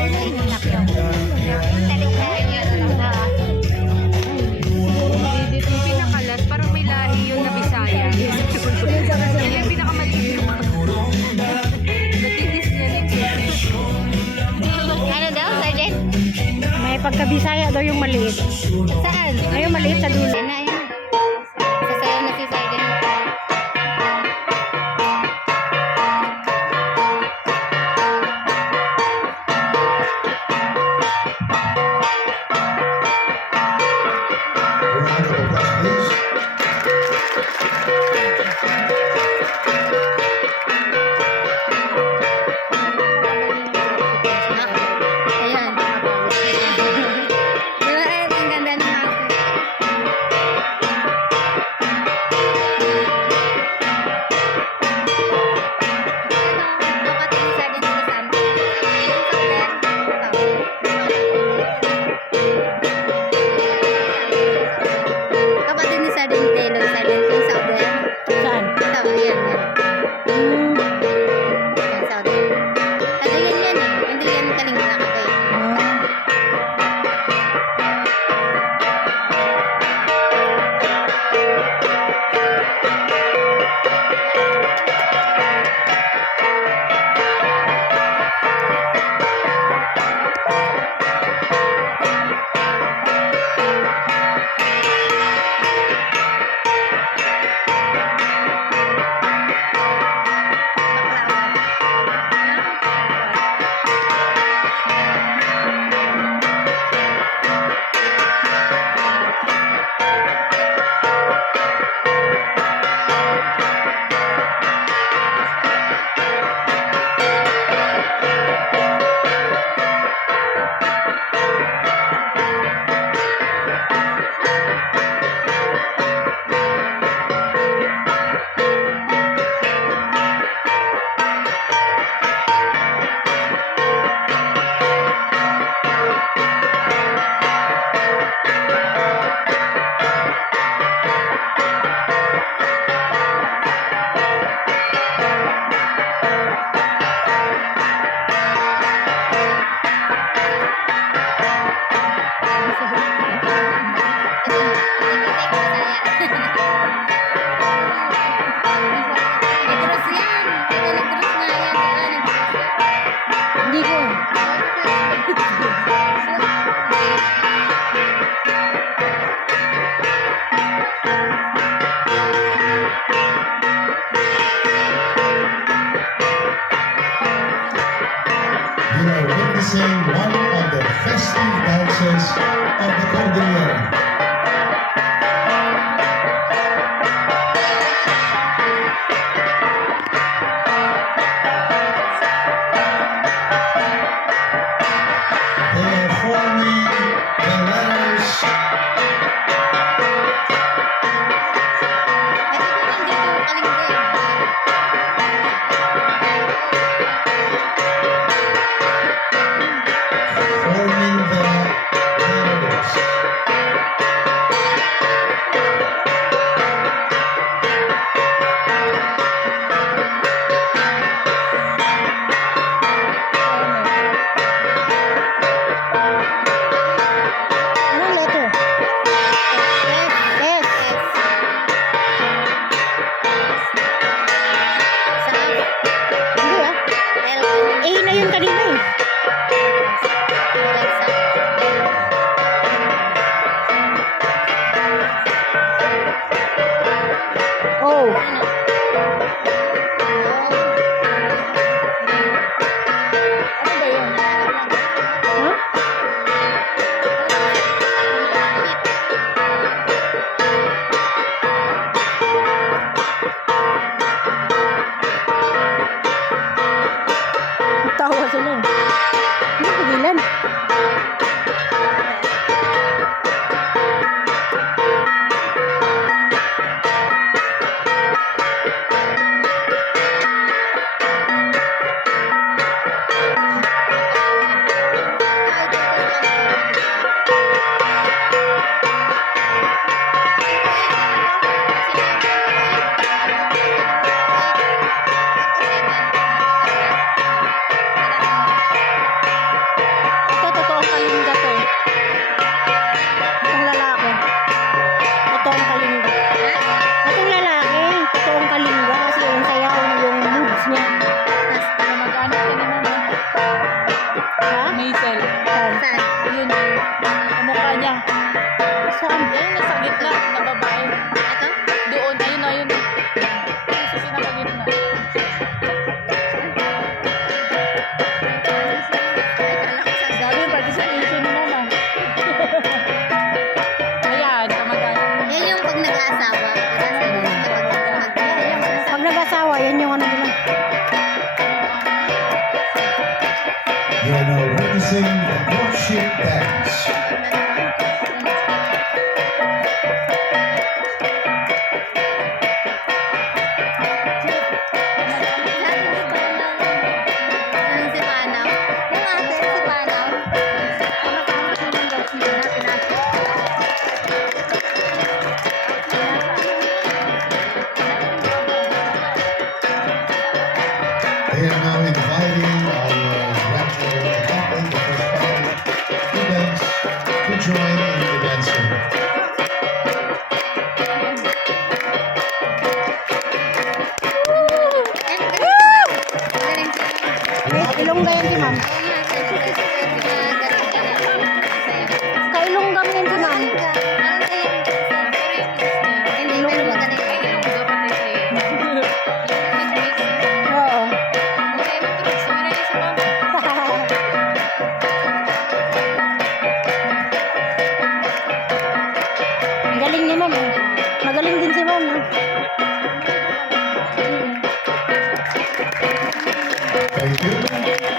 Yung pinakalas, parang may lahi yun na Bisaya. Yan yung pinakamaliit. Natitis niya Ano daw, Sergeant? May pagkabisaya daw yung maliit. Saan? Ay, yung maliit sa dulo. Ayan na, ayan. Sasayaw na si Sergeant. Round of applause, please. Ayan. Diba, ayan, ang ganda ng house. Kapatid ni Sergeant de los Santos. Kapatid ni Sergeant Taylor, Sergeant yung Southern. Saan? Ito, ayan, yan. Yung Southern. Ano yan eh. Hindi yan kalingka kagay. Hindi ko. You are witnessing one of the festive dances of the Cordillera. They are forming the letters forming the letters. Anong letter? S. Hindi ah. A na yun kanina eh. Oh. Huh? Tawa sila eh. Hindi pigilan. Ha? Maisel. Saan? Saan? Yun. Kamukha niya. Saan? Yan, nasa gitna na babae. Ito? Doon, ayun, ayun. Sa pinakagitna. Ay, kala ko sa Dami participation mo na. Ayan, kamag-anak. Yan yung pag nag-aasawa. Diba sa'yo? Pag nag-asawa, yan yung ano nila. You are now witnessing the courtship dance. Yung si Panaw. Yung ate, si Panaw. They are now inviting our graduate couple, the first couple, students, to join in the dancing. Galing si Ma'am. May ilongga yan si ma'am. Oo nga, galing ka. Kailonggang yan si ma'am. Ano sa'yo? Hindi, pero magaling. Ay, ilongga pa tayo sa'yo. Nag-mix. Oo. Okay, mag-mix mo na yung sa mama. Ang galing ni ma'am. eh. Magaling din si ma'am. eh. Thank you.